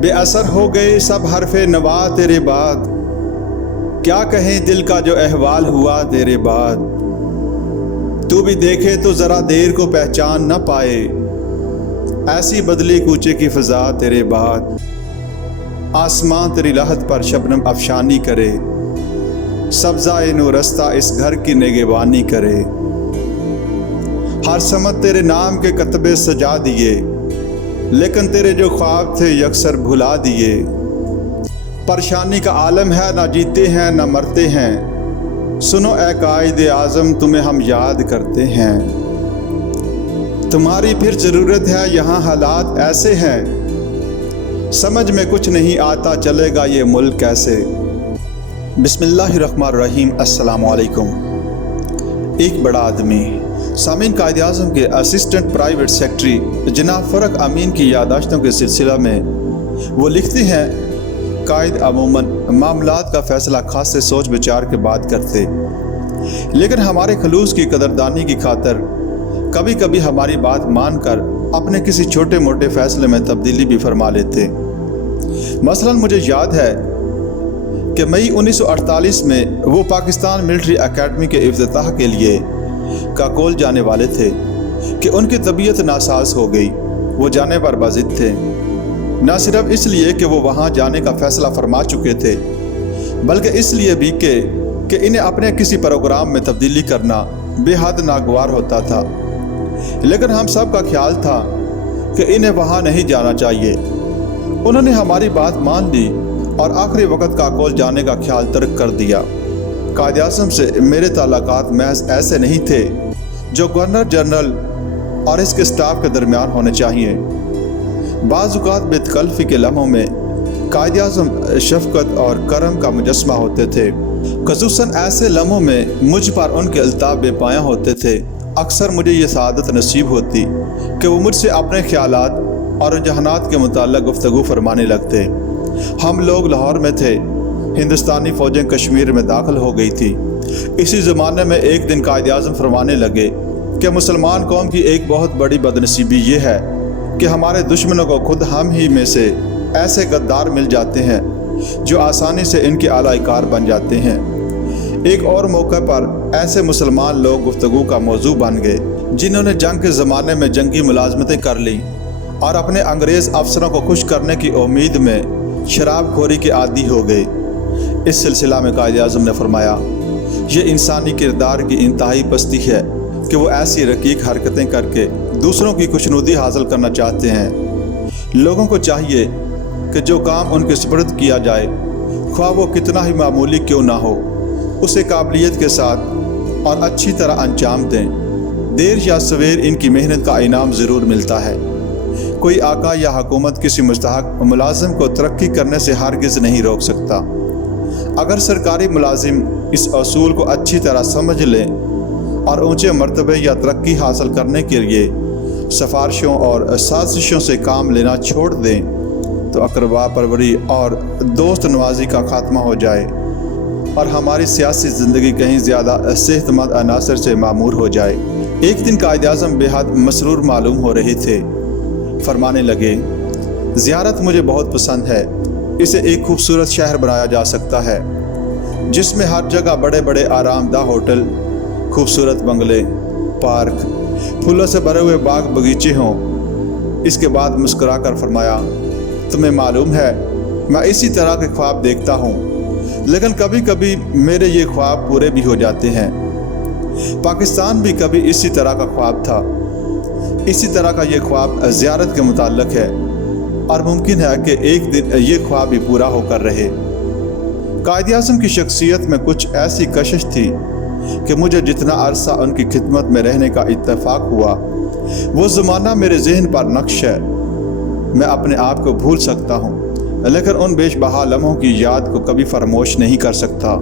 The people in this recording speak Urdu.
بے اثر ہو گئے سب حرف نوا تیرے بعد، کیا کہیں دل کا جو احوال ہوا تیرے بعد۔ تو بھی دیکھے تو ذرا دیر کو پہچان نہ پائے، ایسی بدلی کوچے کی فضا تیرے بعد۔ آسمان تیری لحد پر شبنم افشانی کرے، سبزہ نو رستہ اس گھر کی نگہبانی کرے۔ ہر سمت تیرے نام کے کتبے سجا دیے، لیکن تیرے جو خواب تھے یکسر بھلا دیے۔ پریشانی کا عالم ہے، نہ جیتے ہیں نہ مرتے ہیں، سنو اے قائد اعظم تمہیں ہم یاد کرتے ہیں۔ تمہاری پھر ضرورت ہے، یہاں حالات ایسے ہیں، سمجھ میں کچھ نہیں آتا چلے گا یہ ملک کیسے۔ بسم اللہ الرحمن الرحیم۔ السلام علیکم۔ ایک بڑا آدمی۔ سامعین، قائد اعظم کے اسسٹنٹ پرائیویٹ سیکرٹری جناب فرق امین کی یادداشتوں کے سلسلہ میں وہ لکھتے ہیں، قائد عموماً معاملات کا فیصلہ خاصے سوچ بچار کے بعد کرتے، لیکن ہمارے خلوص کی قدردانی کی خاطر کبھی کبھی ہماری بات مان کر اپنے کسی چھوٹے موٹے فیصلے میں تبدیلی بھی فرما لیتے۔ مثلاً مجھے یاد ہے کہ مئی 1948 میں وہ پاکستان ملٹری اکیڈمی کے افتتاح کے لیے کاکول جانے والے تھے کہ ان کی طبیعت ناساز ہو گئی۔ وہ جانے پر باضد تھے، نہ صرف اس لیے کہ وہ وہاں جانے کا فیصلہ فرما چکے تھے، بلکہ اس لیے بھی کہ انہیں اپنے کسی پروگرام میں تبدیلی کرنا بے حد ناگوار ہوتا تھا۔ لیکن ہم سب کا خیال تھا کہ انہیں وہاں نہیں جانا چاہیے۔ انہوں نے ہماری بات مان لی اور آخری وقت کاکول جانے کا خیال ترک کر دیا۔ قائد اعظم سے میرے تعلقات محض ایسے نہیں تھے جو گورنر جنرل اور اس کے سٹاف کے درمیان ہونے چاہیے۔ بعض اوقات بے تکلفی کے لمحوں میں قائد اعظم شفقت اور کرم کا مجسمہ ہوتے تھے، خصوصاً ایسے لمحوں میں مجھ پر ان کے الطاف بے پایاں ہوتے تھے۔ اکثر مجھے یہ سعادت نصیب ہوتی کہ وہ مجھ سے اپنے خیالات اور رجحانات کے متعلق گفتگو فرمانے لگتے۔ ہم لوگ لاہور میں تھے، ہندوستانی فوجیں کشمیر میں داخل ہو گئی تھی۔ اسی زمانے میں ایک دن قائد اعظم فرمانے لگے کہ مسلمان قوم کی ایک بہت بڑی بدنصیبی یہ ہے کہ ہمارے دشمنوں کو خود ہم ہی میں سے ایسے غدار مل جاتے ہیں جو آسانی سے ان کے اعلی کار بن جاتے ہیں۔ ایک اور موقع پر ایسے مسلمان لوگ گفتگو کا موضوع بن گئے جنہوں نے جنگ کے زمانے میں جنگی ملازمتیں کر لیں اور اپنے انگریز افسروں کو خوش کرنے کی امید میں شراب خوری کے عادی ہو گئے۔ اس سلسلہ میں قائد اعظم نے فرمایا، یہ انسانی کردار کی انتہائی پستی ہے کہ وہ ایسی رقیق حرکتیں کر کے دوسروں کی خوشنودی حاصل کرنا چاہتے ہیں۔ لوگوں کو چاہیے کہ جو کام ان کے سپرد کیا جائے، خواہ وہ کتنا ہی معمولی کیوں نہ ہو، اسے قابلیت کے ساتھ اور اچھی طرح انجام دیں۔ دیر یا سویر ان کی محنت کا انعام ضرور ملتا ہے۔ کوئی آقا یا حکومت کسی مستحق ملازم کو ترقی کرنے سے ہرگز نہیں روک سکتا۔ اگر سرکاری ملازم اس اصول کو اچھی طرح سمجھ لیں اور اونچے مرتبے یا ترقی حاصل کرنے کے لیے سفارشوں اور سازشوں سے کام لینا چھوڑ دیں تو اقربا پروری اور دوست نوازی کا خاتمہ ہو جائے اور ہماری سیاسی زندگی کہیں زیادہ صحت مند عناصر سے معمور ہو جائے۔ ایک دن قائد اعظم بے حد مسرور معلوم ہو رہے تھے۔ فرمانے لگے، زیارت مجھے بہت پسند ہے، اسے ایک خوبصورت شہر بنایا جا سکتا ہے جس میں ہر جگہ بڑے بڑے آرام دہ ہوٹل، خوبصورت بنگلے، پارک، پھولوں سے بھرے ہوئے باغ بغیچے ہوں۔ اس کے بعد مسکرا کر فرمایا، تمہیں معلوم ہے میں اسی طرح کے خواب دیکھتا ہوں، لیکن کبھی کبھی میرے یہ خواب پورے بھی ہو جاتے ہیں۔ پاکستان بھی کبھی اسی طرح کا خواب تھا۔ اسی طرح کا یہ خواب زیارت کے متعلق ہے اور ممکن ہے کہ ایک دن یہ خواب بھی پورا ہو کر رہے۔ قائد اعظم کی شخصیت میں کچھ ایسی کشش تھی کہ مجھے جتنا عرصہ ان کی خدمت میں رہنے کا اتفاق ہوا، وہ زمانہ میرے ذہن پر نقش ہے۔ میں اپنے آپ کو بھول سکتا ہوں، لیکن ان بیش بہا لمحوں کی یاد کو کبھی فراموش نہیں کر سکتا۔